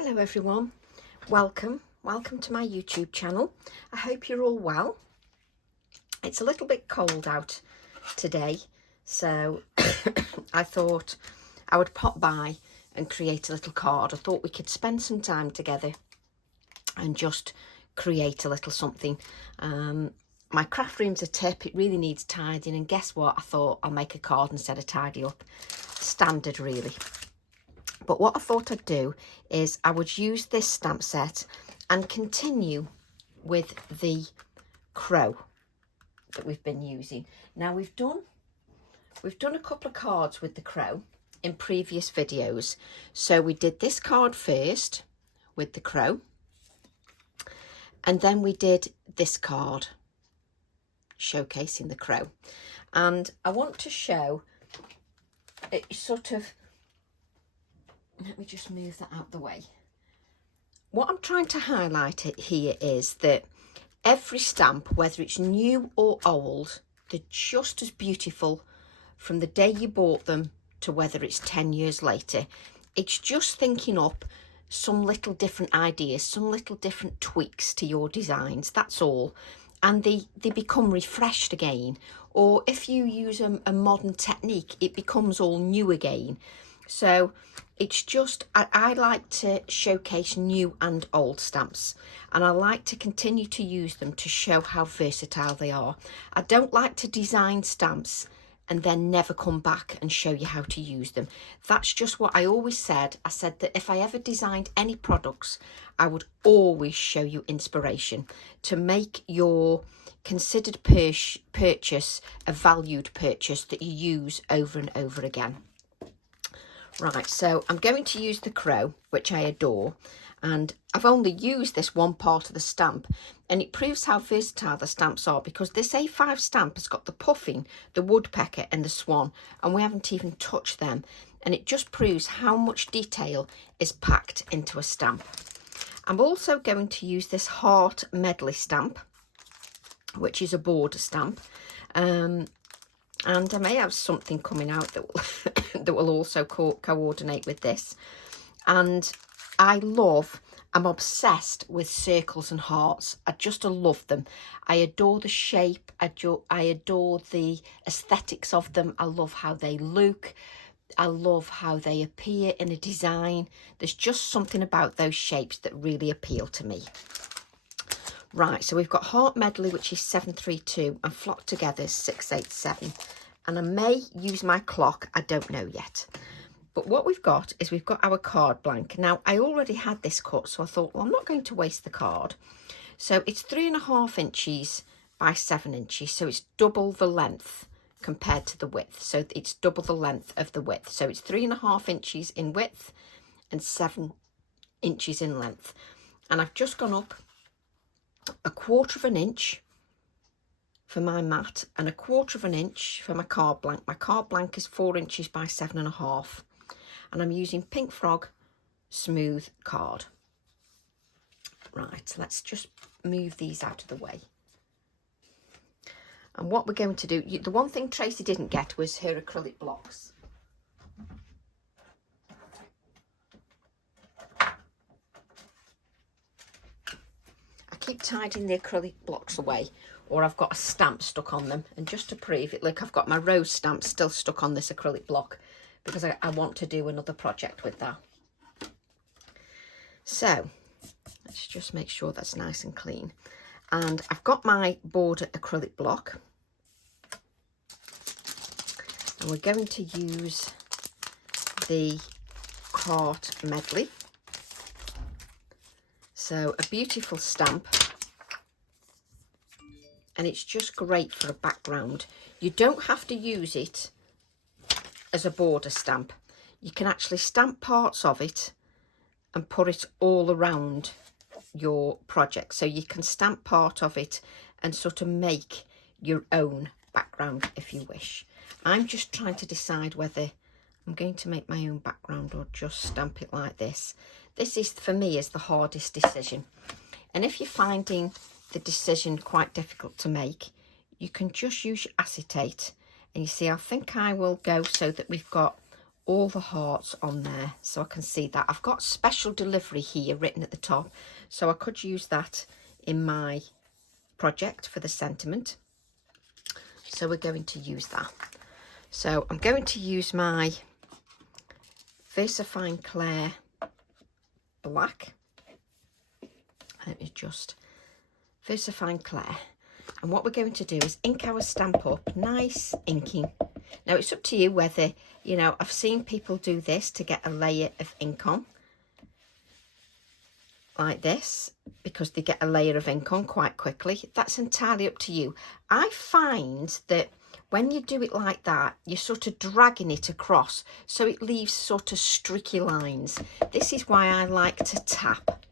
Hello everyone, welcome to my YouTube channel. I hope you're all well. It's a little bit cold out today, so I thought I would pop by and create a little card. I thought we could spend some time together and just create a little something. My craft room's a tip, it really needs tidying, and guess what, I thought I'll make a card instead of tidy up. Standard really. But what I thought I'd do is I would use this stamp set and continue with the crow that we've been using. Now we've done a couple of cards with the crow in previous videos. So we did this card first with the crow, and then we did this card showcasing the crow. And I want to show it sort of, let me just move that out the way. What I'm trying to highlight here is that every stamp, whether it's new or old, they're just as beautiful from the day you bought them to whether it's 10 years later. It's just thinking up some little different ideas, some little different tweaks to your designs, that's all. And they become refreshed again. Or if you use a modern technique, it becomes all new again. So it's just, I like to showcase new and old stamps, and I like to continue to use them to show how versatile they are. I don't like to design stamps and then never come back and show you how to use them. That's just what I always said. I said that if I ever designed any products, I would always show you inspiration to make your considered purchase a valued purchase that you use over and over again. Right, so I'm going to use the crow, which I adore, and I've only used this one part of the stamp, and it proves how versatile the stamps are, because this A5 stamp has got the puffin, the woodpecker and the swan, and we haven't even touched them, and it just proves how much detail is packed into a stamp. I'm also going to use this heart medley stamp, which is a border stamp, and I may have something coming out that will that will also coordinate with this. And I'm obsessed with circles and hearts. I just love them. I adore the shape. I adore the aesthetics of them. I love how they look. I love how they appear in a design. There's just something about those shapes that really appeal to me. Right, so we've got heart medley, which is 732, and flock together is 687. And I may use my clock, I don't know yet. But what we've got is we've got our card blank. Now, I already had this cut, so I thought, well, I'm not going to waste the card. So it's 3.5 inches by 7 inches, so it's double the length compared to the width. So it's double the length of the width. So it's 3.5 inches in width and 7 inches in length. And I've just gone up 1/4 inch for my mat and 1/4 inch for my card blank. My card blank is 4 inches by 7.5, and I'm using Pink Frog smooth card. Right, let's just move these out of the way. And what we're going to do, the one thing Tracy didn't get was her acrylic blocks. Keep tidying the acrylic blocks away, or I've got a stamp stuck on them, and just to prove it, look, I've got my rose stamp still stuck on this acrylic block because I want to do another project with that. So let's just make sure that's nice and clean, and I've got my border acrylic block, and we're going to use the heart medley. So a beautiful stamp, and it's just great for a background. You don't have to use it as a border stamp. You can actually stamp parts of it and put it all around your project. So you can stamp part of it and sort of make your own background if you wish. I'm just trying to decide whether I'm going to make my own background or just stamp it like this. This is, for me, is the hardest decision. And if you're finding the decision quite difficult to make, you can just use your acetate. And you see, I think I will go so that we've got all the hearts on there so I can see that. I've got special delivery here written at the top, so I could use that in my project for the sentiment. So we're going to use that. So I'm going to use my VersaFine Clair black. Let me just VersaFine Clair. And what we're going to do is ink our stamp up, nice inking. Now it's up to you whether, you know, I've seen people do this to get a layer of ink on, like this, because they get a layer of ink on quite quickly. That's entirely up to you. I find that when you do it like that, you're sort of dragging it across, so it leaves sort of streaky lines. This is why I like to tap.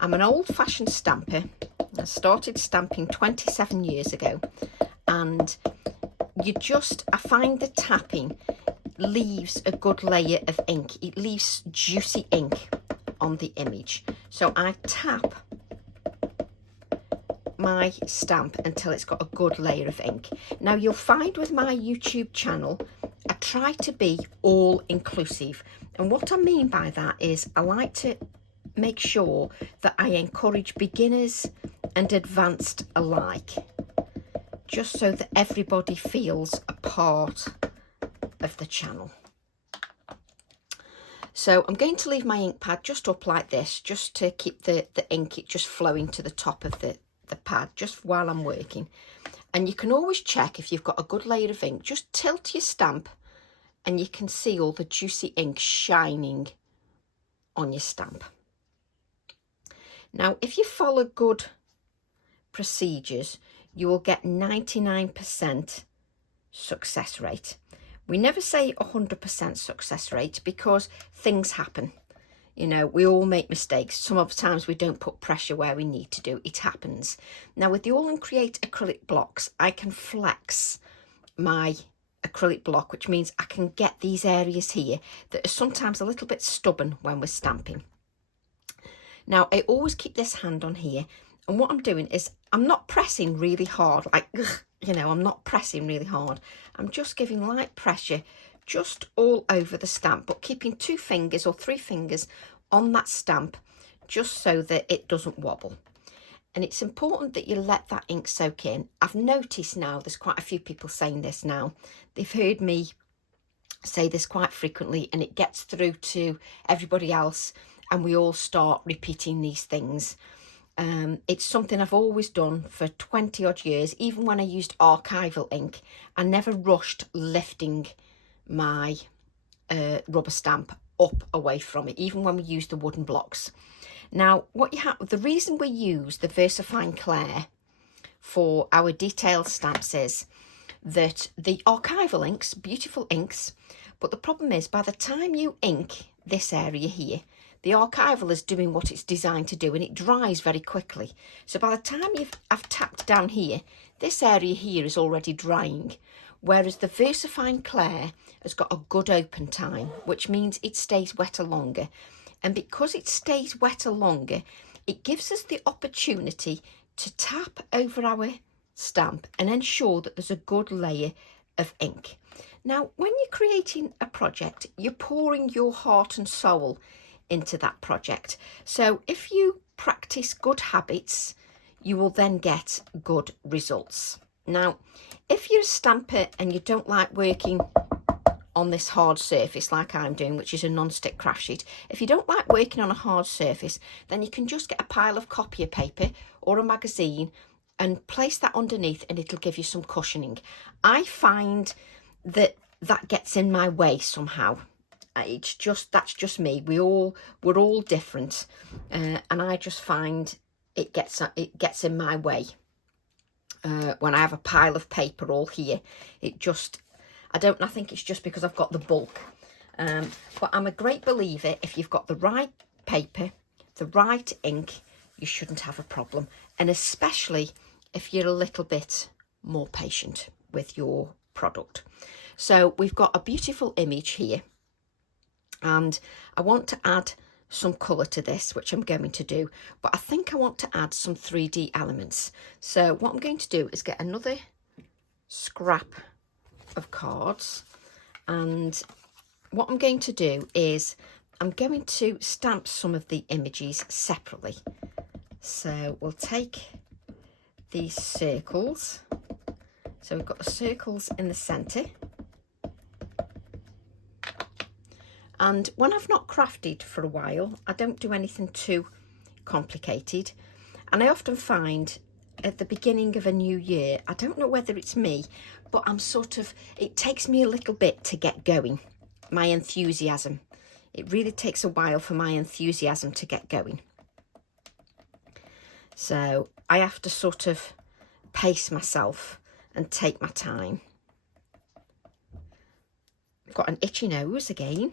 I'm an old-fashioned stamper. I started stamping 27 years ago, and I find the tapping leaves a good layer of ink. It leaves juicy ink on the image. So I tap my stamp until it's got a good layer of ink. Now you'll find with my YouTube channel, I try to be all inclusive. And what I mean by that is I like to make sure that I encourage beginners and advanced alike, just so that everybody feels a part of the channel. So I'm going to leave my ink pad just up like this, just to keep the ink just flowing to the top of the pad, just while I'm working. And you can always check if you've got a good layer of ink. Just tilt your stamp and you can see all the juicy ink shining on your stamp. Now, if you follow good procedures, you will get 99% success rate. We never say 100% success rate because things happen. You know, we all make mistakes. Some of the times we don't put pressure where we need to do. It happens. Now with the AALLandCreate acrylic blocks, I can flex my acrylic block, which means I can get these areas here that are sometimes a little bit stubborn when we're stamping. Now I always keep this hand on here, and what I'm doing is I'm not pressing really hard, like, you know, I'm not pressing really hard. I'm just giving light pressure just all over the stamp, but keeping 2 fingers or 3 fingers on that stamp just so that it doesn't wobble. And it's important that you let that ink soak in. I've noticed now there's quite a few people saying this now. They've heard me say this quite frequently, and it gets through to everybody else, and we all start repeating these things. It's something I've always done for 20 odd years. Even when I used archival ink, I never rushed lifting my rubber stamp up away from it, even when we use the wooden blocks. Now what you have, the reason we use the VersaFine Clair for our detailed stamps is that the archival inks, beautiful inks, but the problem is by the time you ink this area here, the archival is doing what it's designed to do, and it dries very quickly. So by the time I've tapped down here, this area here is already drying, whereas the VersaFine Clair has got a good open time, which means it stays wetter longer. And because it stays wetter longer, it gives us the opportunity to tap over our stamp and ensure that there's a good layer of ink. Now, when you're creating a project, you're pouring your heart and soul into that project. So if you practice good habits, you will then get good results. Now, if you're a stamper and you don't like working on this hard surface like I'm doing, which is a non-stick craft sheet, if you don't like working on a hard surface, then you can just get a pile of copier paper or a magazine and place that underneath, and it'll give you some cushioning. I find that gets in my way somehow. That's just me. We're all different, and I just find it gets in my way. When I have a pile of paper all here, I think it's just because I've got the bulk. But I'm a great believer, if you've got the right paper, the right ink, you shouldn't have a problem. And especially if you're a little bit more patient with your product. So we've got a beautiful image here, and I want to add some colour to this, which I'm going to do, but I think I want to add some 3D elements. So what I'm going to do is get another scrap of cards, and what I'm going to do is I'm going to stamp some of the images separately. So we'll take these circles. So we've got the circles in the centre. And when I've not crafted for a while, I don't do anything too complicated. And I often find at the beginning of a new year, I don't know whether it's me, but it takes me a little bit to get going, my enthusiasm. It really takes a while for my enthusiasm to get going. So I have to sort of pace myself and take my time. I've got an itchy nose again.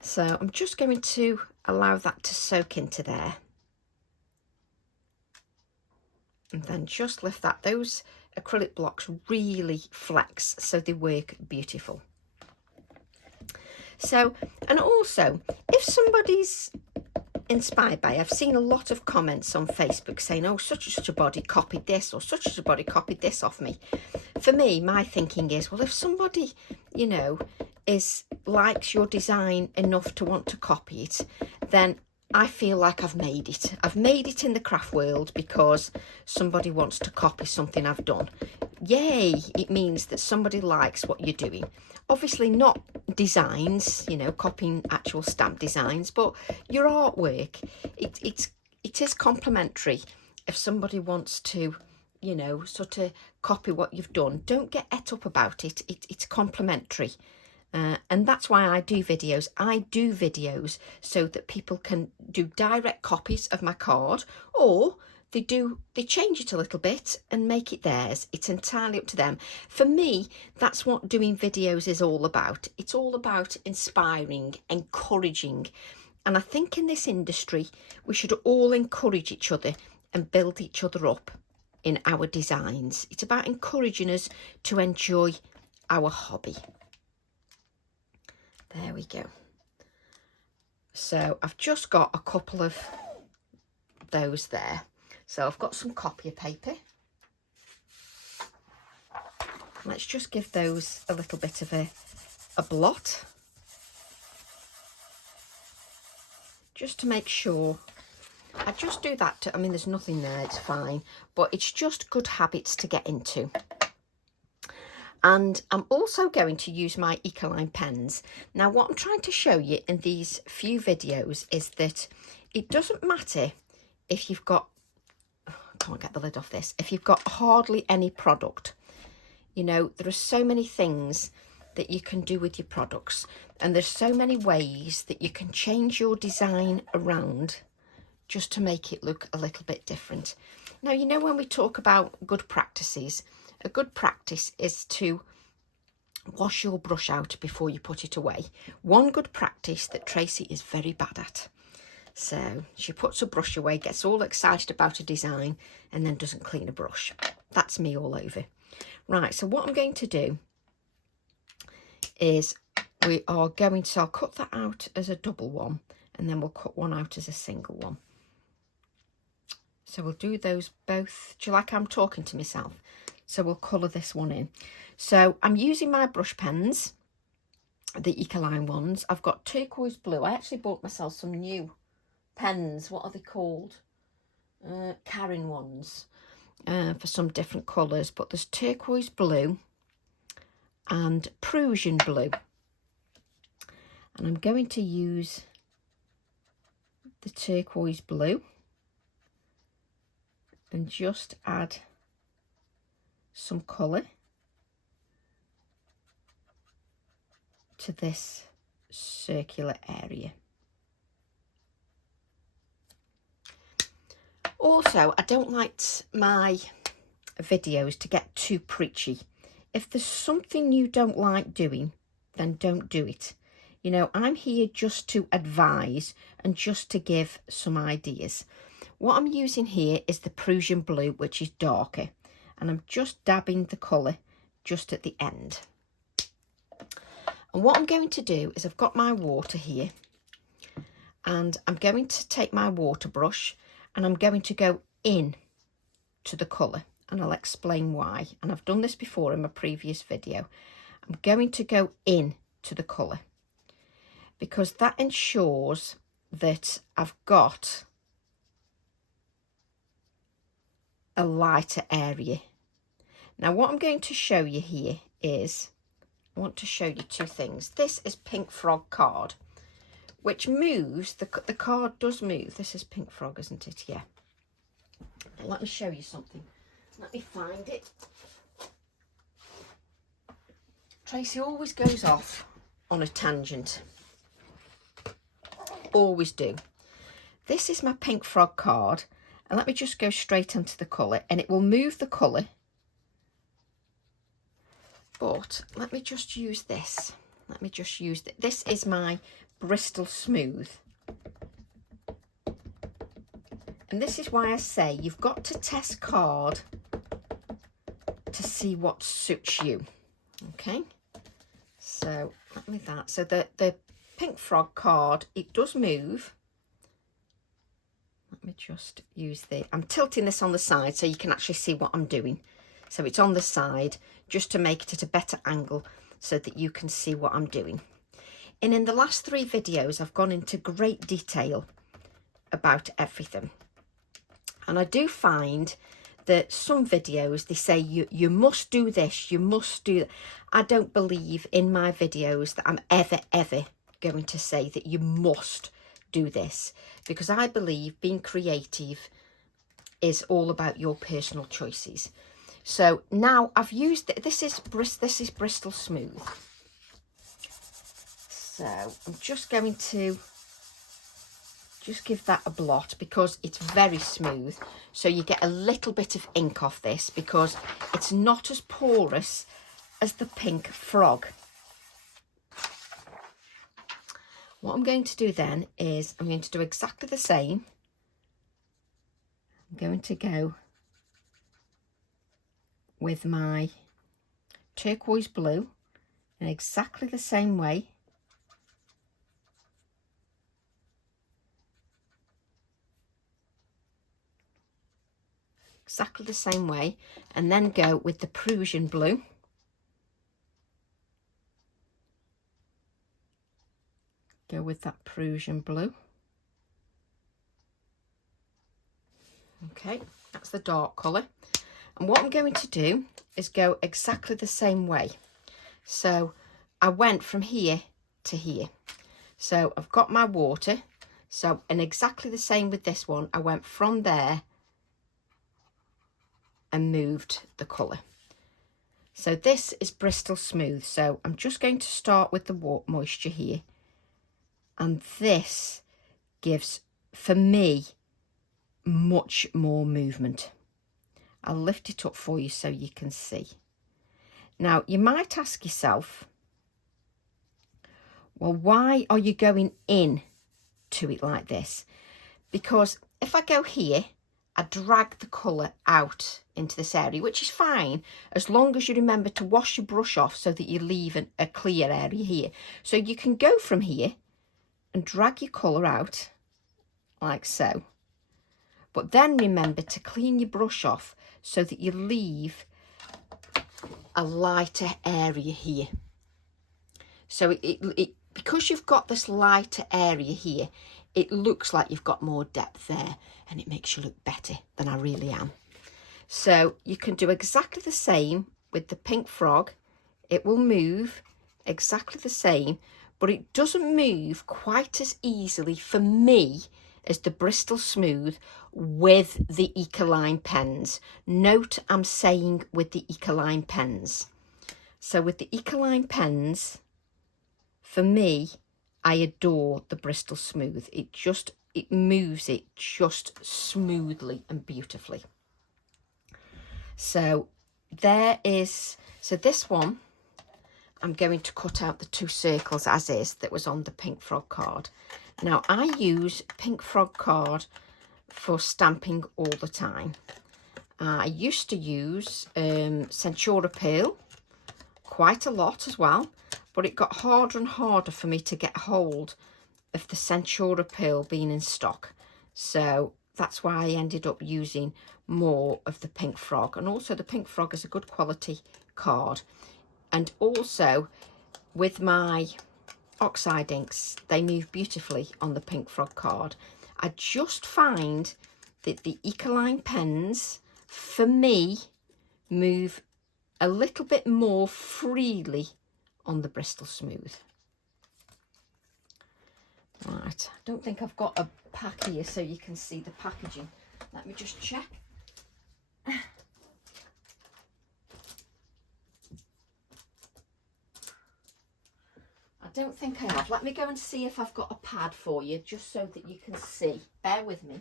So I'm just going to allow that to soak into there. And then just lift that. Those acrylic blocks really flex, so they work beautiful. So, and also, if somebody's inspired by, I've seen a lot of comments on Facebook saying, oh, such and such a body copied this, or such and such a body copied this off me. For me, my thinking is, well, if somebody, you know, likes your design enough to want to copy it, then I feel like I've made it. I've made it in the craft world because somebody wants to copy something I've done. Yay, it means that somebody likes what you're doing. Obviously not designs, you know, copying actual stamp designs, but your artwork, it is complimentary. If somebody wants to, you know, sort of copy what you've done, don't get et up about it. It's complimentary. And that's why I do videos. I do videos so that people can do direct copies of my card, or they change it a little bit and make it theirs. It's entirely up to them. For me, that's what doing videos is all about. It's all about inspiring, encouraging. And I think in this industry, we should all encourage each other and build each other up in our designs. It's about encouraging us to enjoy our hobby. There we go. So I've just got a couple of those there. So I've got some copier paper. Let's just give those a little bit of a blot. Just to make sure. I just do that I mean, there's nothing there, it's fine. But it's just good habits to get into. And I'm also going to use my Ecoline pens. Now, what I'm trying to show you in these few videos is that it doesn't matter if you've got, I can't get the lid off this, if you've got hardly any product. You know, there are so many things that you can do with your products, and there's so many ways that you can change your design around just to make it look a little bit different. Now, you know, when we talk about good practices, a good practice is to wash your brush out before you put it away. One good practice that Tracy is very bad at. So she puts her brush away, gets all excited about a design, and then doesn't clean a brush. That's me all over. Right, so what I'm going to do is I'll cut that out as a double one, and then we'll cut one out as a single one. So we'll do those both. Do you like how I'm talking to myself? So we'll colour this one in. So I'm using my brush pens, the Ecoline ones. I've got turquoise blue. I actually bought myself some new pens. What are they called? Karen ones, for some different colours. But there's turquoise blue and Prussian blue. And I'm going to use the turquoise blue and just add some colour to this circular area. Also, I don't like my videos to get too preachy. If there's something you don't like doing, then don't do it. You know, I'm here just to advise and just to give some ideas. What I'm using here is the Prussian blue, which is darker. And I'm just dabbing the colour just at the end. And what I'm going to do is I've got my water here. And I'm going to take my water brush and I'm going to go in to the colour. And I'll explain why. And I've done this before in my previous video. I'm going to go in to the colour. because that ensures that I've got a lighter area. Now what I'm going to show you here is, I want to show you two things. This is Pink Frog card, which moves, the card does move. This is Pink Frog, isn't it? Yeah. Let me show you something. Let me find it. Tracy always goes off on a tangent. Always do. This is my Pink Frog card, and let me just go straight into the colour, and it will move the colour. But let me just use this. Let me just use this. This is my Bristol Smooth. And this is why I say you've got to test card to see what suits you. Okay. So let me that. So the Pink Frog card, it does move. Let me just use I'm tilting this on the side so you can actually see what I'm doing. So it's on the side just to make it at a better angle so that you can see what I'm doing. And in the last 3 videos, I've gone into great detail about everything. And I do find that some videos, they say you must do this, you must do that. I don't believe in my videos that I'm ever going to say that you must do this, because I believe being creative is all about your personal choices. So now I've used this is Bristol Smooth. So I'm just going to just give that a blot because it's very smooth. So you get a little bit of ink off this because it's not as porous as the Pink Frog. What I'm going to do then is I'm going to do exactly the same. I'm going to go with my turquoise blue in exactly the same way. Exactly the same way, and then go with the Prussian blue. Go with that Prussian blue. Okay, that's the dark colour. And what I'm going to do is go exactly the same way. So I went from here to here. So I've got my water. So, and exactly the same with this one. I went from there and moved the colour. So this is Bristol Smooth. So I'm just going to start with the water moisture here. And this gives, for me, much more movement. I'll lift it up for you so you can see. Now, you might ask yourself, well, why are you going in to it like this? Because if I go here, I drag the colour out into this area, which is fine, as long as you remember to wash your brush off so that you leave a clear area here. So you can go from here and drag your colour out like so. But then remember to clean your brush off so that you leave a lighter area here. So because you've got this lighter area here, it looks like you've got more depth there, and it makes you look better than I really am. So you can do exactly the same with the Pink Frog. It will move exactly the same, but it doesn't move quite as easily for me as the Bristol Smooth with the Ecoline pens. Note I'm saying with the Ecoline pens. So with the Ecoline pens, for me, I adore the Bristol Smooth. It moves it just smoothly and beautifully. So so this one, I'm going to cut out the 2 circles as is that was on the Pink Frog card. Now, I use Pink Frog card for stamping all the time. I used to use Centura Pearl quite a lot as well, but it got harder and harder for me to get hold of the Centura Pearl being in stock. So that's why I ended up using more of the Pink Frog. And also the Pink Frog is a good quality card. And also with my oxide inks, they move beautifully on the Pink Frog card. I just find that the Ecoline pens, for me, move a little bit more freely on the Bristol Smooth. Right, I don't think I've got a pack here so you can see the packaging. Let me just check. I don't think I have. Let me go and see if I've got a pad for you, just so that you can see. Bear with me.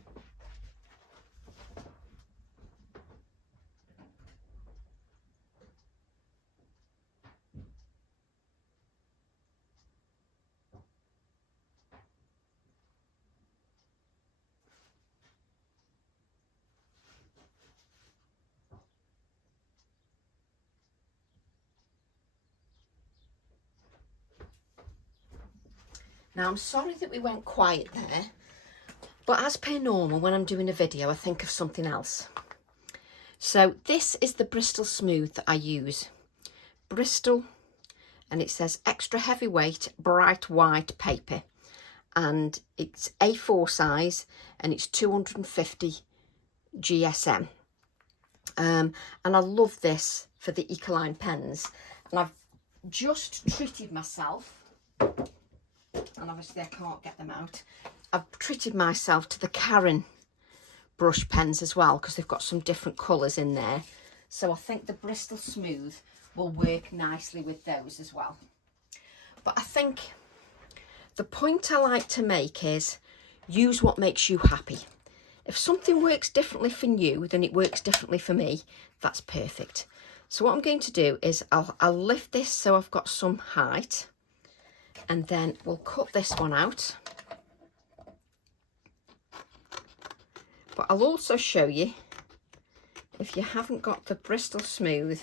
Now, I'm sorry that we went quiet there, but as per normal, when I'm doing a video, I think of something else. So this is the Bristol Smooth that I use. Bristol, and it says extra heavyweight, bright white paper. And it's A4 size, and it's 250 GSM. And I love this for the Ecoline pens. And I've just treated myself, and obviously I can't get them out. I've treated myself to the Karen brush pens as well, because they've got some different colours in there. So I think the Bristol Smooth will work nicely with those as well. But I think the point I like to make is use what makes you happy. If something works differently for you than it works differently for me, that's perfect. So what I'm going to do is I'll lift this so I've got some height, and then we'll cut this one out. But I'll also show you, if you haven't got the Bristol Smooth,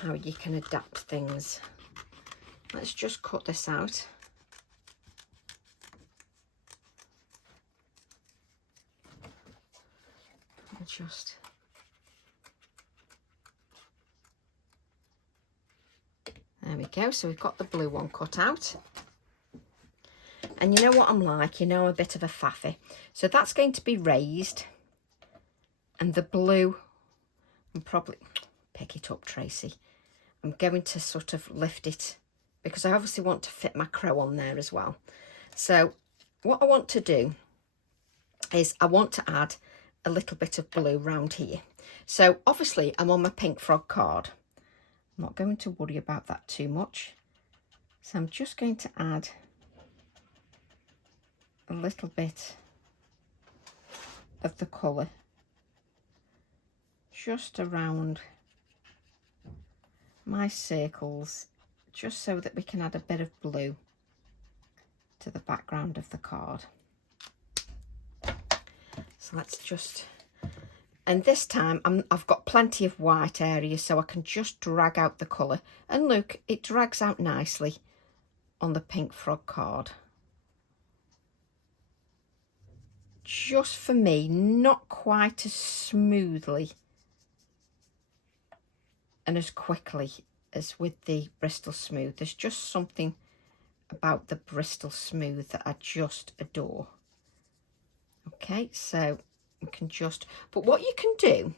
how you can adapt things. Let's just cut this out. Just there we go. So we've got the blue one cut out, and you know what I'm like, you know, I'm a bit of a faffy, so that's going to be raised, and the blue, I'm probably pick it up, Tracy. I'm going to sort of lift it because I obviously want to fit my crow on there as well. So what I want to do is I want to add a little bit of blue round here. So obviously I'm on my Pink Frog card. I'm not going to worry about that too much. So I'm just going to add a little bit of the colour just around my circles, just so that we can add a bit of blue to the background of the card. So let's just, and this time I've got plenty of white area, so I can just drag out the colour, and look, it drags out nicely on the Pink Frog card. Just for me, not quite as smoothly and as quickly as with the Bristol Smooth. There's just something about the Bristol Smooth that I just adore. Okay, so you can just, but what you can do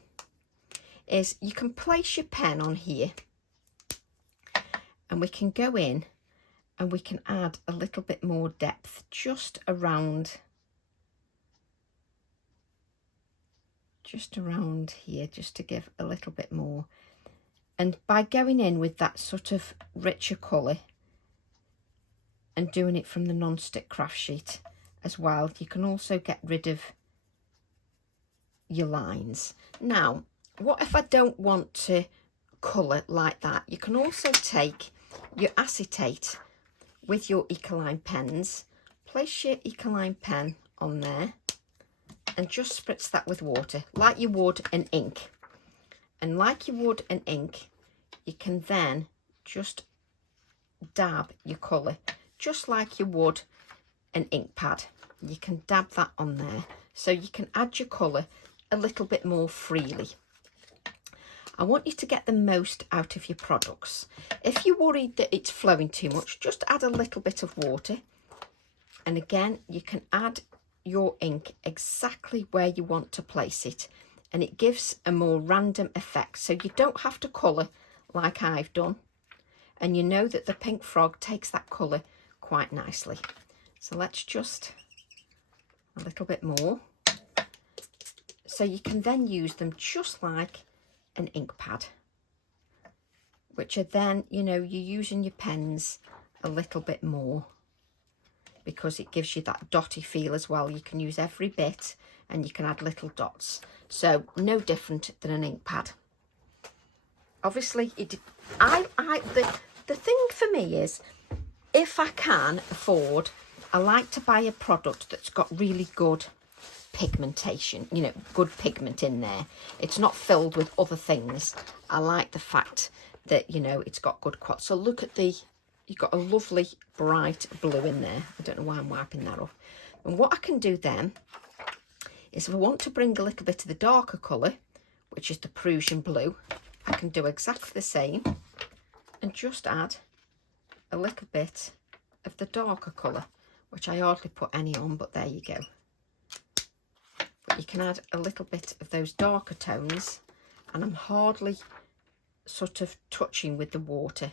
is you can place your pen on here, and we can go in and we can add a little bit more depth just around here, just to give a little bit more. And by going in with that sort of richer colour and doing it from the non-stick craft sheet as well, you can also get rid of your lines. Now, what if I don't want to colour like that? You can also take your acetate with your Ecoline pens, place your Ecoline pen on there and just spritz that with water like you would an ink. And like you would an ink, you can then just dab your colour just like you would an ink pad. You can dab that on there so you can add your colour a little bit more freely. I want you to get the most out of your products. If you're worried that it's flowing too much, just add a little bit of water. And again, you can add your ink exactly where you want to place it, and it gives a more random effect. So you don't have to colour like I've done. And you know that the pink frog takes that colour quite nicely. So let's just a little bit more. So you can then use them just like an ink pad, which are then, you know, you're using your pens a little bit more because it gives you that dotty feel as well. You can use every bit and you can add little dots. So no different than an ink pad. Obviously, the thing for me is, if I can afford, I like to buy a product that's got really good pigmentation, you know, good pigment in there. It's not filled with other things. I like the fact that, you know, it's got good quality. So look at you've got a lovely bright blue in there. I don't know why I'm wiping that off. And what I can do then is, if I want to bring a little bit of the darker colour, which is the Prussian blue, I can do exactly the same and just add a little bit of the darker colour, which I hardly put any on, but there you go. But you can add a little bit of those darker tones, and I'm hardly sort of touching with the water,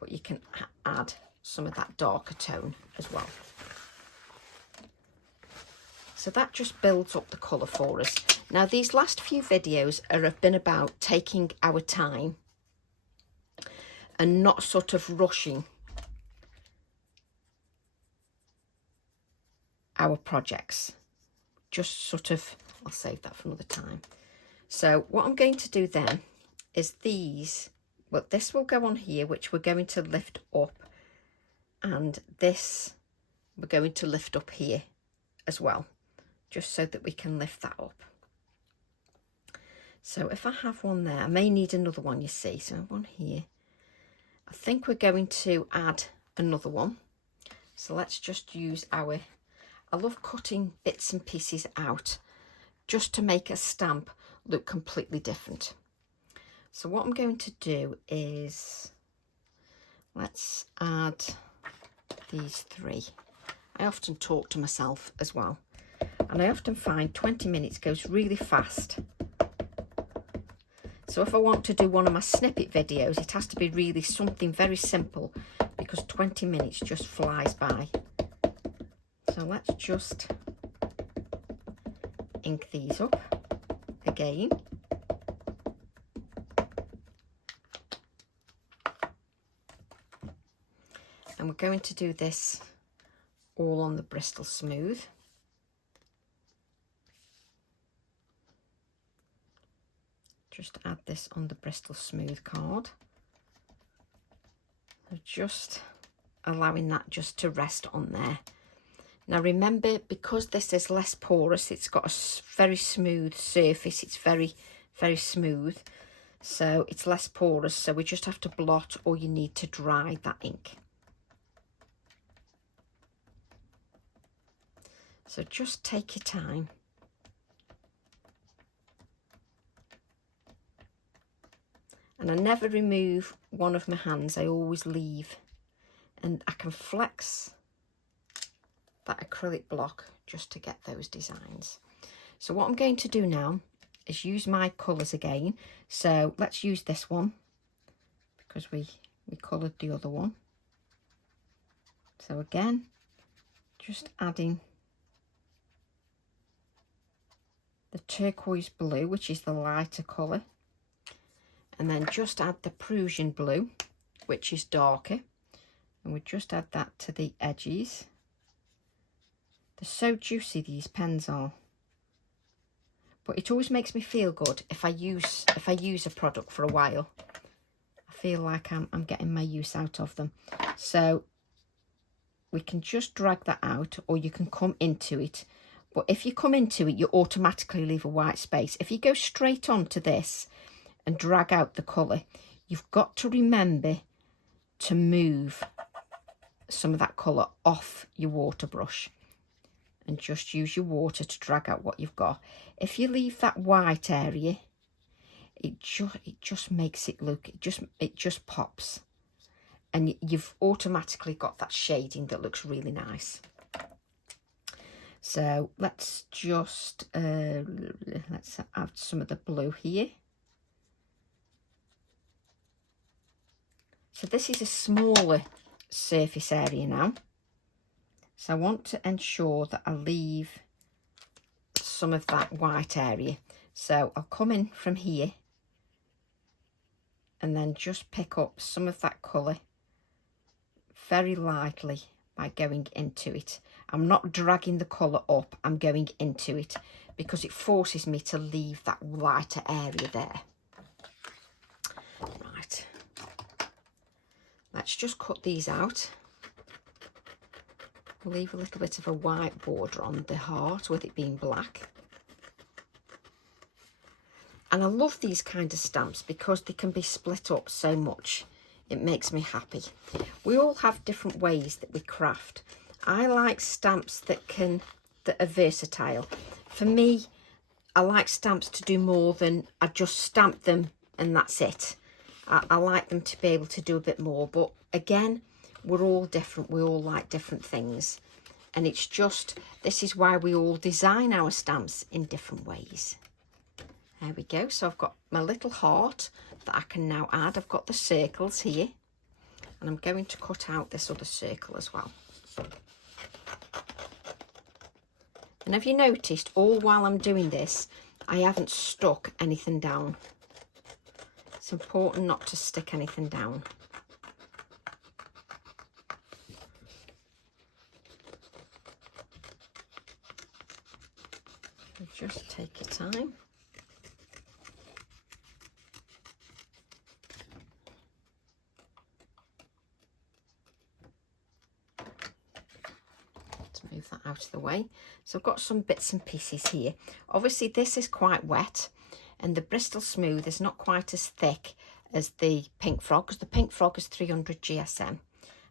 but you can add some of that darker tone as well. So that just builds up the colour for us. Now, these last few videos have been about taking our time and not sort of rushing our projects. Just sort of, I'll save that for another time. So what I'm going to do then is these, well, this will go on here, which we're going to lift up, and this we're going to lift up here as well, just so that we can lift that up. So if I have one there, I may need another one, you see. So one here. I think we're going to add another one. So let's just use our, I love cutting bits and pieces out just to make a stamp look completely different. So what I'm going to do is, let's add these three. I often talk to myself as well, and I often find 20 minutes goes really fast. So if I want to do one of my snippet videos, it has to be really something very simple, because 20 minutes just flies by. So let's just ink these up again. And we're going to do this all on the Bristol Smooth. Just add this on the Bristol Smooth card. So just allowing that just to rest on there. Now remember, because this is less porous, it's got a very smooth surface. It's very, very smooth. So it's less porous. So we just have to blot, or you need to dry that ink. So just take your time. And I never remove one of my hands, I always leave. And I can flex that acrylic block just to get those designs. So what I'm going to do now is use my colours again. So let's use this one, because we coloured the other one. So again, just adding the turquoise blue, which is the lighter colour. And then just add the Prussian blue, which is darker. And we just add that to the edges. They're so juicy, these pens are. But it always makes me feel good if I use a product for a while. I feel like I'm getting my use out of them. So we can just drag that out, or you can come into it. But if you come into it, you automatically leave a white space. If you go straight on to this and drag out the colour, you've got to remember to move some of that colour off your water brush, and just use your water to drag out what you've got. If you leave that white area, it just makes it look, it just pops, and you've automatically got that shading that looks really nice. So let's just let's add some of the blue here. So this is a smaller surface area now, so I want to ensure that I leave some of that white area. So I'll come in from here and then just pick up some of that colour very lightly by going into it. I'm not dragging the colour up, I'm going into it because it forces me to leave that lighter area there. Right, let's just cut these out. Leave a little bit of a white border on the heart with it being black. And I love these kind of stamps because they can be split up so much. It makes me happy. We all have different ways that we craft. I like stamps that are versatile. For me, I like stamps to do more than I just stamp them and that's it. I like them to be able to do a bit more. But again, we're all different. We all like different things. And it's just, this is why we all design our stamps in different ways. There we go. So I've got my little heart that I can now add. I've got the circles here. And I'm going to cut out this other circle as well. And have you noticed, all while I'm doing this, I haven't stuck anything down. It's important not to stick anything down. Just take your time. Let's move that out of the way. So I've got some bits and pieces here. Obviously this is quite wet and the Bristol Smooth is not quite as thick as the Pink Frog, because the Pink Frog is 300 GSM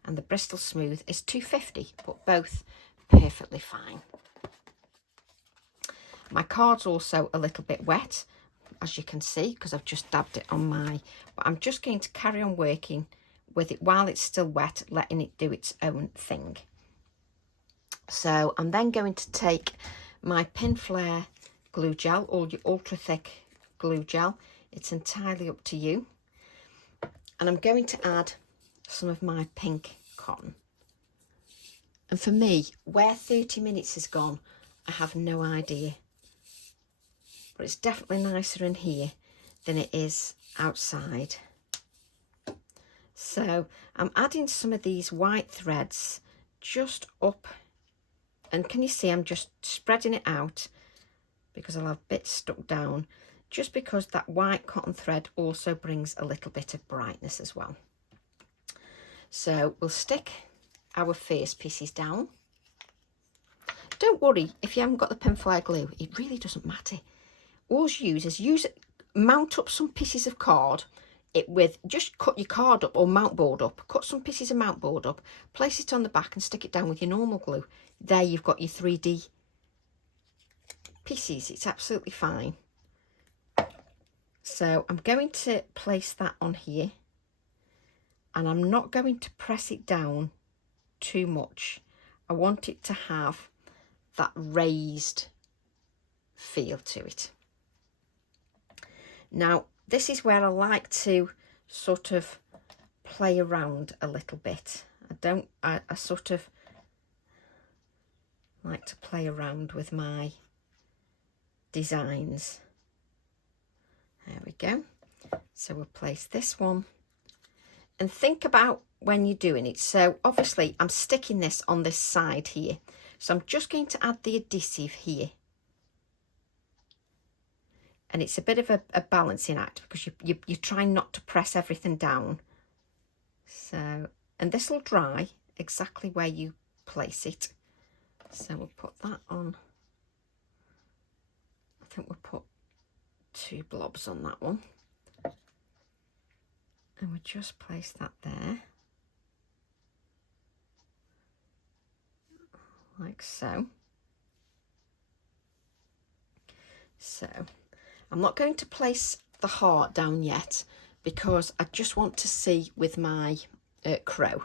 and the Bristol Smooth is 250, but both perfectly fine. My card's also a little bit wet, as you can see, because I've just dabbed it on but I'm just going to carry on working with it while it's still wet, letting it do its own thing. So I'm then going to take my Pinflair glue gel, or your ultra thick glue gel. It's entirely up to you. And I'm going to add some of my pink cotton. And for me, where 30 minutes has gone, I have no idea. But it's definitely nicer in here than it is outside. So I'm adding some of these white threads just up, and can you see I'm just spreading it out because I'll have bits stuck down, just because that white cotton thread also brings a little bit of brightness as well. So we'll stick our first pieces down. Don't worry if you haven't got the Pinflair glue, it really doesn't matter. All you mount up some pieces of card just cut your card up or mount board up, cut some pieces of mount board up, place it on the back and stick it down with your normal glue. There you've got your 3D pieces. It's absolutely fine. So I'm going to place that on here, and I'm not going to press it down too much. I want it to have that raised feel to it. Now, this is where I like to sort of play around a little bit. I sort of like to play around with my designs. There we go. So we'll place this one. And think about when you're doing it. So obviously I'm sticking this on this side here. So I'm just going to add the adhesive here. And it's a bit of a balancing act because you're trying not to press everything down. So, and this will dry exactly where you place it. So we'll put that on. I think we'll put 2 blobs on that one. And we'll just place that there. Like so. So I'm not going to place the heart down yet because I just want to see with my crow.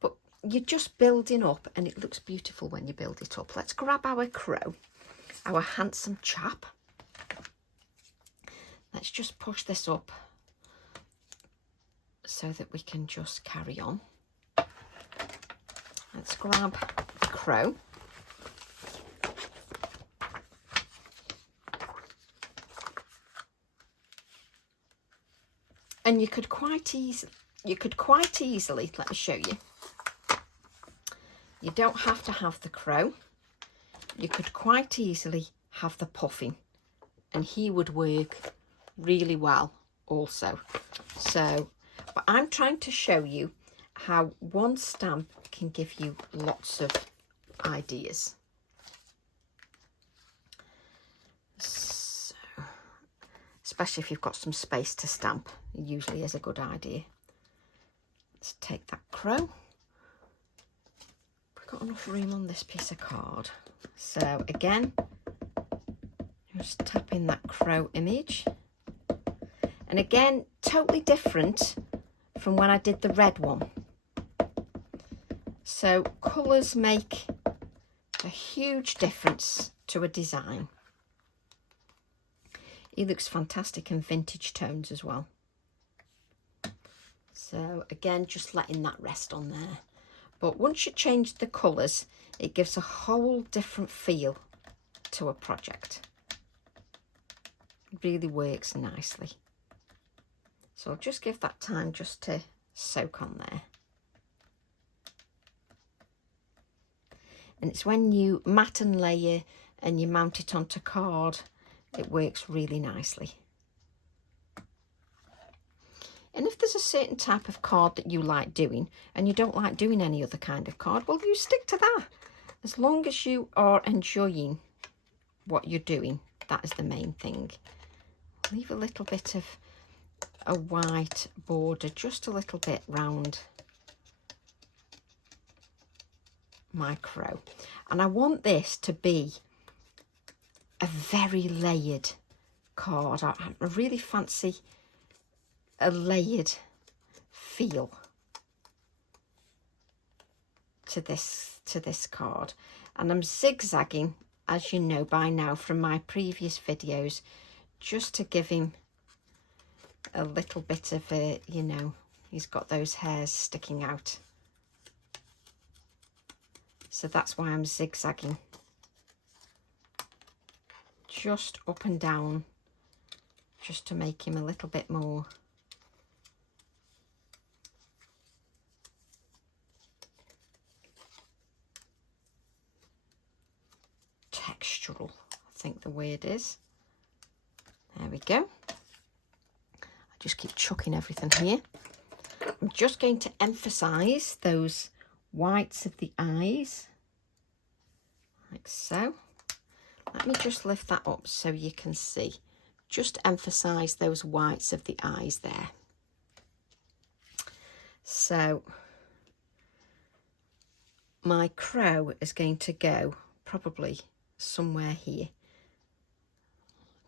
But you're just building up and it looks beautiful when you build it up. Let's grab our crow, our handsome chap. Let's just push this up so that we can just carry on. Let's grab the crow. And you could quite easily, let me show you. You don't have to have the crow. You could quite easily have the puffin, and he would work really well also. So, but I'm trying to show you how one stamp can give you lots of ideas. So, especially if you've got some space to stamp, it usually is a good idea. Let's take that crow. We've got enough room on this piece of card. So again, just tap in that crow image. And again, totally different from when I did the red one. So colours make a huge difference to a design. He looks fantastic in vintage tones as well. So again, just letting that rest on there. But once you change the colours, it gives a whole different feel to a project. It really works nicely. So I'll just give that time just to soak on there. And it's when you mat and layer and you mount it onto card, it works really nicely. And if there's a certain type of card that you like doing and you don't like doing any other kind of card, well, you stick to that. As long as you are enjoying what you're doing, that is the main thing. Leave a little bit of a white border, just a little bit round my crow. And I want this to be a very layered card. I really fancy a layered feel to this card, and I'm zigzagging, as you know by now from my previous videos, just to give him a little bit of a, you know, he's got those hairs sticking out, so that's why I'm zigzagging just up and down, just to make him a little bit more textural, I think the word is. There we go. I just keep chucking everything here. I'm just going to emphasize those whites of the eyes, like so. Let me just lift that up so you can see. Just emphasize those whites of the eyes there. So my crow is going to go probably somewhere here.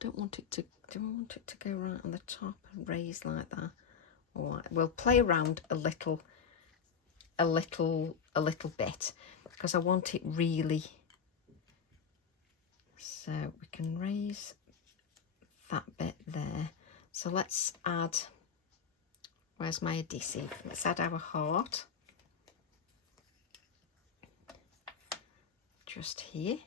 Do I want it to go right on the top and raise like that? All right, we'll play around a little bit because I want it really. So we can raise that bit there. So let's add, where's my adhesive? Let's add our heart. Just here.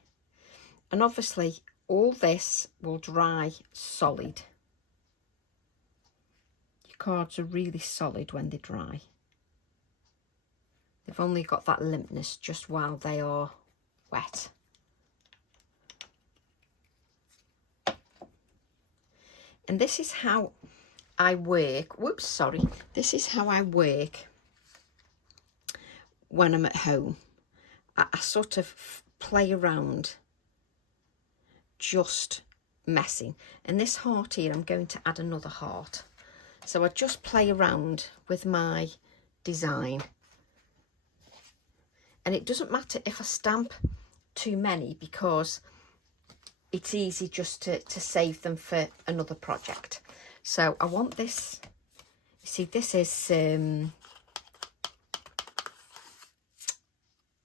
And obviously all this will dry solid. Your cards are really solid when they dry. They've only got that limpness just while they are wet. And this is how I work. Whoops, sorry. This is how I work when I'm at home. I sort of play around, just messing. And this heart here, I'm going to add another heart. So I just play around with my design. And it doesn't matter if I stamp too many, because it's easy just to save them for another project. So I want this, you see, this is,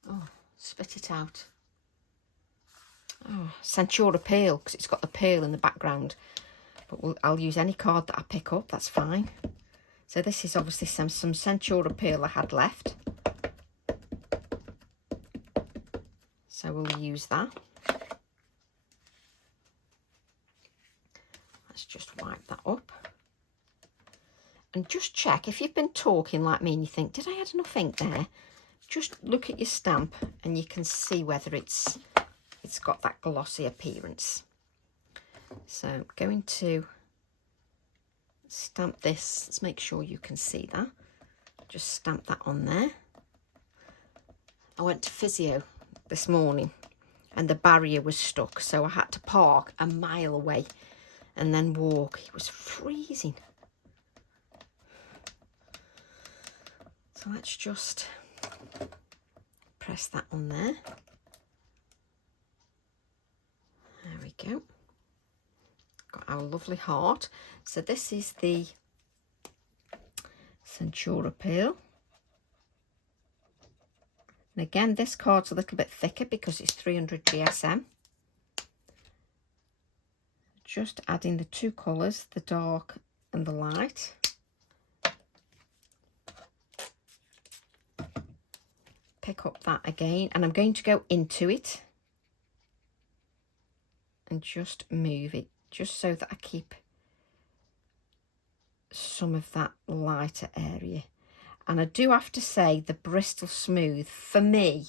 oh, spit it out. Oh, Centura Pearl, because it's got the pearl in the background. But I'll use any card that I pick up, that's fine. So this is obviously some Centura Pearl I had left. So we'll use that. Let's just wipe that up. And just check, if you've been talking like me and you think, did I add enough ink there? Just look at your stamp and you can see whether it's got that glossy appearance. So I'm going to stamp this. Let's make sure you can see that. Just stamp that on there. I went to physio this morning and the barrier was stuck, so I had to park a mile away and then walk. It was freezing. So let's just press that on there. There we go. Got our lovely heart. So this is the Centura Pearl. And again, this card's a little bit thicker because it's 300 GSM. Just adding the two colours, the dark and the light. Pick up that again, and I'm going to go into it and just move it, just so that I keep some of that lighter area. And I do have to say the Bristol Smooth, for me,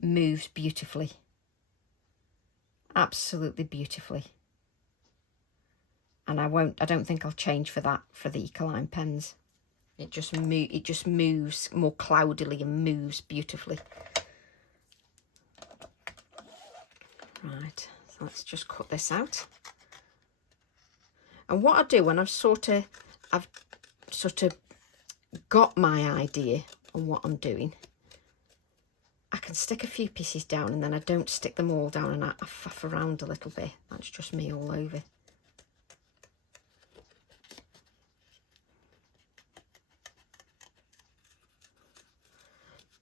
moves beautifully. Absolutely beautifully. And I don't think I'll change for that for the Ecoline pens. It just moves more cloudily and moves beautifully. Right, so let's just cut this out. And what I do when I've sort of got my idea on what I'm doing, I can stick a few pieces down and then I don't stick them all down and I faff around a little bit. That's just me all over.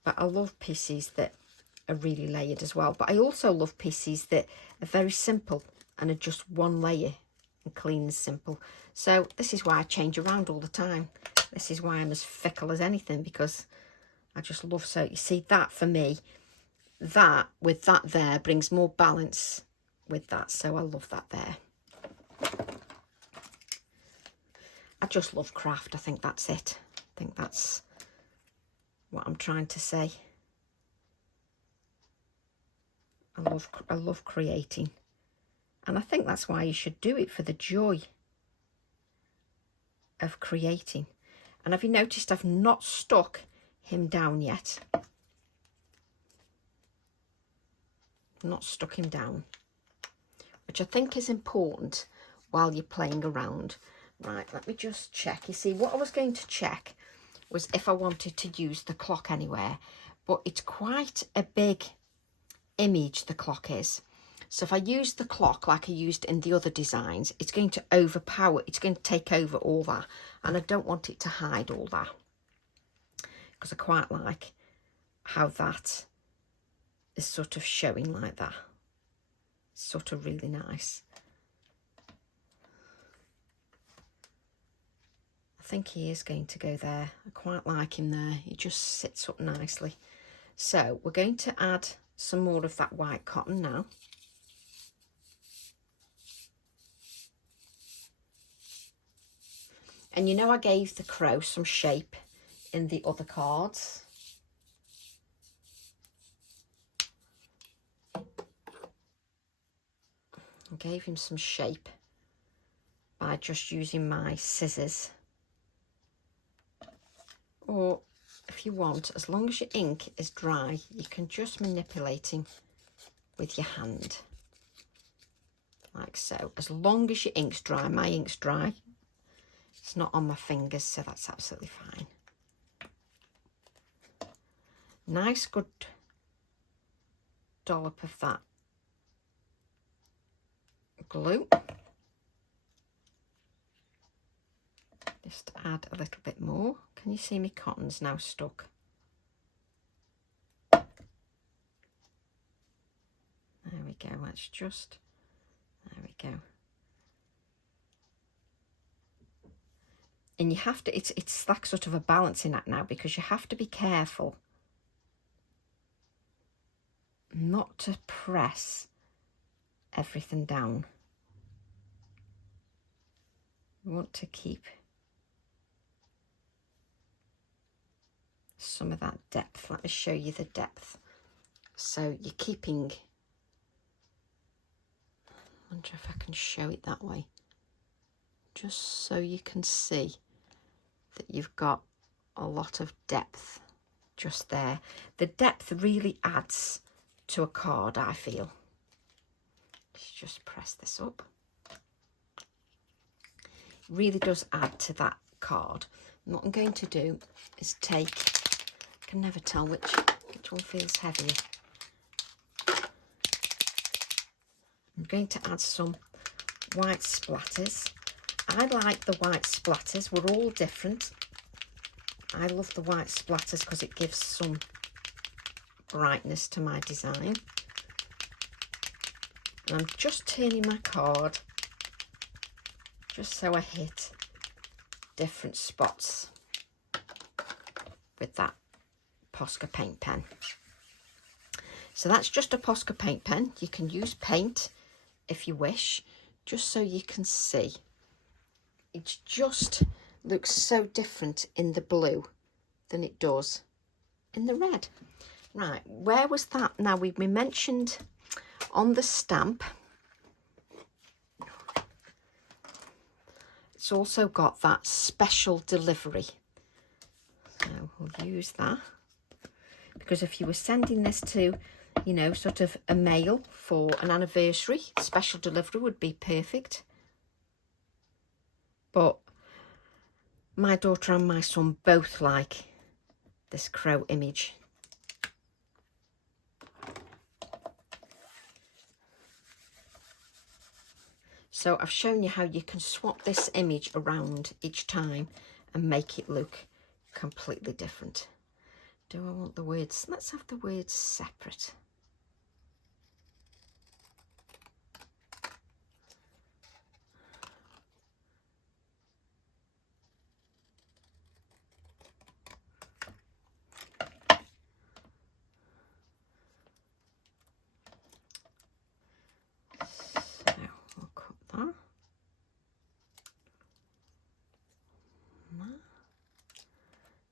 But I love pieces that are really layered as well. But I also love pieces that are very simple and are just one layer and clean and simple. So this is why I change around all the time. This is why I'm as fickle as anything, because I just love, so you see that for me, that with that there brings more balance with that. So I love that there. I just love craft. I think that's it. I think that's what I'm trying to say. I love creating, and I think that's why you should do it, for the joy of creating. And have you noticed I've not stuck him down yet? Not stuck him down, which I think is important while you're playing around. Right, let me just check. You see, what I was going to check was if I wanted to use the clock anywhere, but it's quite a big image, the clock is. So if I use the clock like I used in the other designs, it's going to overpower, it's going to take over all that, and I don't want it to hide all that, because I quite like how that is sort of showing like that. It's sort of really nice. I think he is going to go there. I quite like him there. He just sits up nicely. So we're going to add some more of that white cotton now. And you know, I gave the crow some shape in the other cards. I gave him some shape by just using my scissors. Or if you want, as long as your ink is dry, you can just manipulate him with your hand. Like so. As long as your ink's dry. My ink's dry. It's not on my fingers, so that's absolutely fine. Nice, good dollop of that glue. Just add a little bit more. Can you see my cotton's now stuck? There we go. Let's just, there we go. And you have to, it's like sort of a balancing act now, because you have to be careful not to press everything down. You want to keep some of that depth. Let me show you the depth. So you're keeping, I wonder if I can show it that way, just so you can see that you've got a lot of depth just there. The depth really adds to a card, I feel. Let's just press this up. It really does add to that card. And what I'm going to do is take, I can never tell which one feels heavier. I'm going to add some white splatters. I like the white splatters. We're all different. I love the white splatters because it gives some brightness to my design. And I'm just turning my card just so I hit different spots with that Posca paint pen. So that's just a Posca paint pen. You can use paint if you wish, just so you can see. It just looks so different in the blue than it does in the red. Right, where was that? Now, we mentioned on the stamp, it's also got that special delivery. So we'll use that, because if you were sending this to, you know, sort of a mail for an anniversary, special delivery would be perfect. But my daughter and my son both like this crow image. So I've shown you how you can swap this image around each time and make it look completely different. Do I want the words? Let's have the words separate.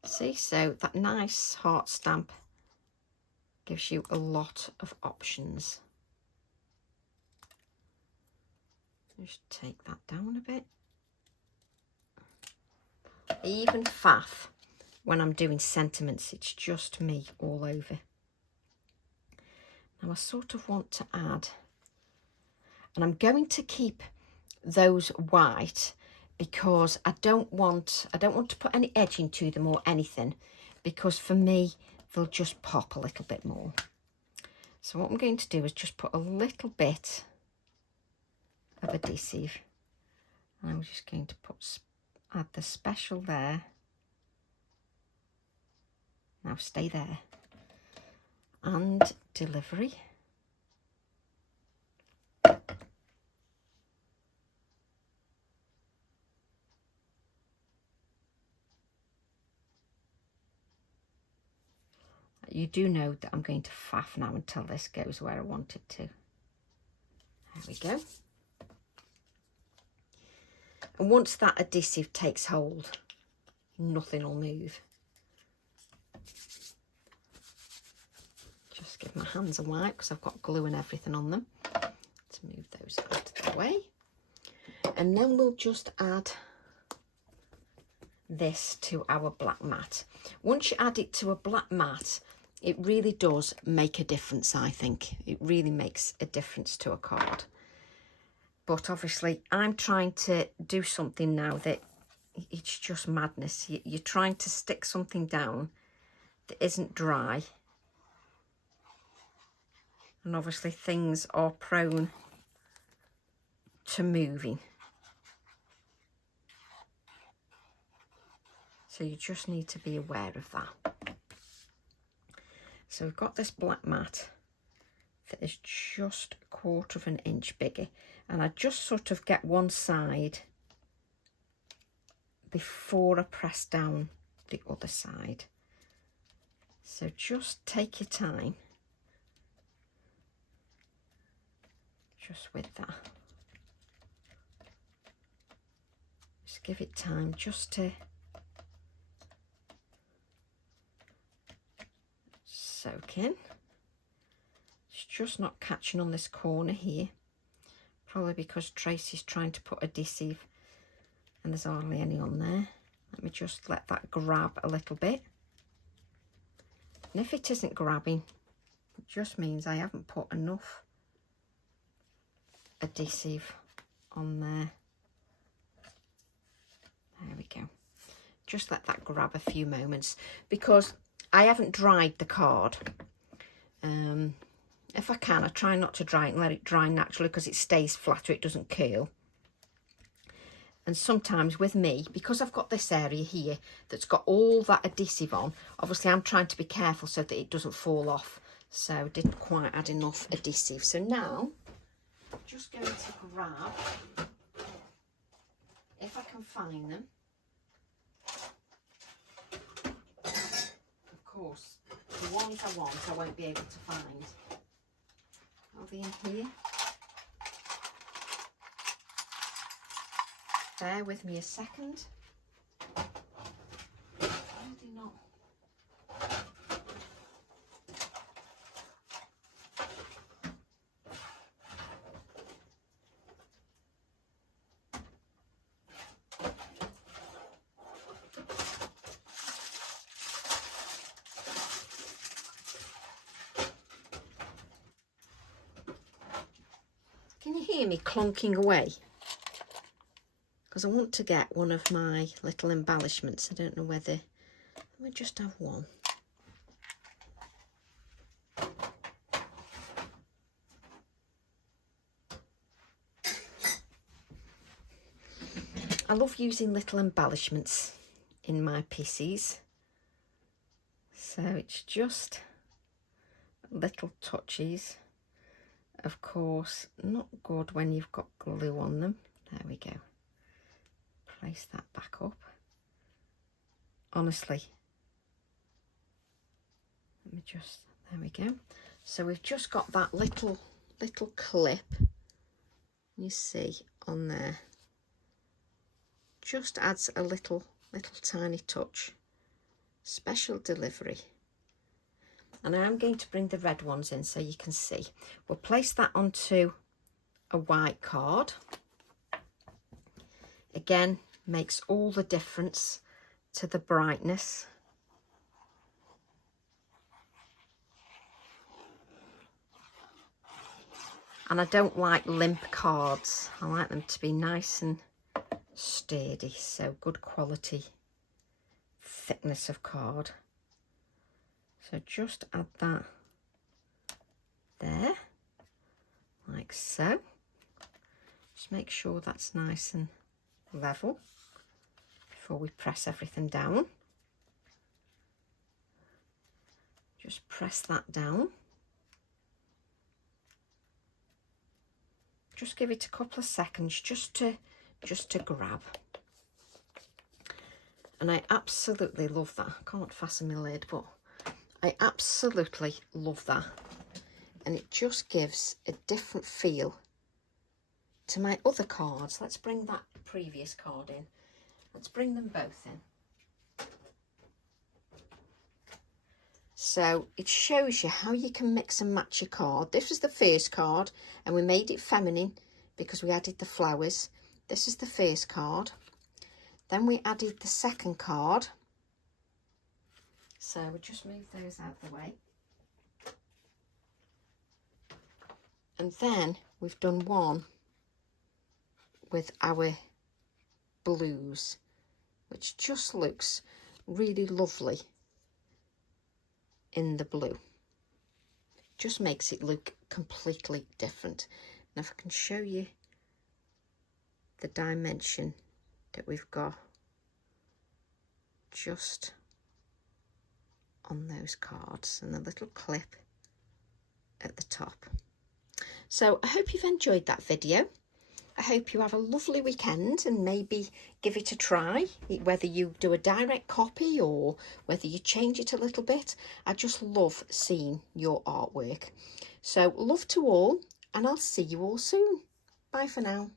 See, so that nice heart stamp gives you a lot of options. Just take that down a bit. I even faff when I'm doing sentiments, it's just me all over. Now I sort of want to add, and I'm going to keep those white because I don't want to put any edging to them or anything, because for me they'll just pop a little bit more. So what I'm going to do is just put a little bit of adhesive, and I'm just going to add the special there. Now stay there. And delivery. You do know that I'm going to faff now until this goes where I want it to. There we go. And once that adhesive takes hold, nothing will move. Just give my hands a wipe because I've got glue and everything on them. Let's move those out of the way. And then we'll just add this to our black mat. Once you add it to a black mat, it really does make a difference, I think. It really makes a difference to a card. But obviously, I'm trying to do something now that it's just madness. You're trying to stick something down that isn't dry. And obviously, things are prone to moving. So you just need to be aware of that. So we've got this black mat that is just 1/4 of an inch bigger, and I just sort of get one side before I press down the other side. So just take your time just with that. Just give it time just to soak in. It's just not catching on this corner here, probably because Tracy's trying to put adhesive and there's hardly any on there. Let me just let that grab a little bit. And if it isn't grabbing, it just means I haven't put enough adhesive on there. There we go. Just let that grab a few moments, because I haven't dried the card. If I can, I try not to dry it and let it dry naturally, because it stays flatter, it doesn't curl. And sometimes with me, because I've got this area here that's got all that adhesive on, obviously I'm trying to be careful so that it doesn't fall off. So didn't quite add enough adhesive. So now I'm just going to grab, if I can find them. Of course, the ones I want I won't be able to find. Are they in here? Bear with me a second. Why are they not? Can you hear me clunking away? Because I want to get one of my little embellishments. I don't know whether, let me just have one. I love using little embellishments in my pieces. So it's just little touches. Of course, not good when you've got glue on them. There we go. Place that back up. Honestly, let me just, there we go. So we've just got that little clip, you see on there. Just adds a little tiny touch. Special delivery. And I am going to bring the red ones in so you can see. We'll place that onto a white card. Again, makes all the difference to the brightness. And I don't like limp cards. I like them to be nice and sturdy, so good quality thickness of card. So just add that there, like so. Just make sure that's nice and level before we press everything down. Just press that down. Just give it a couple of seconds just to grab. And I absolutely love that. I can't fasten my lid, but I absolutely love that. And it just gives a different feel to my other cards. Let's bring that previous card in. Let's bring them both in. So it shows you how you can mix and match your card. This was the first card and we made it feminine because we added the flowers. This is the first card. Then we added the second card. So we'll just move those out of the way. And then we've done one with our blues, which just looks really lovely in the blue. Just makes it look completely different. Now if I can show you the dimension that we've got just on those cards, and a little clip at the top. So I hope you've enjoyed that video. I hope you have a lovely weekend and maybe give it a try, whether you do a direct copy or whether you change it a little bit. I just love seeing your artwork. So love to all, and I'll see you all soon. Bye for now.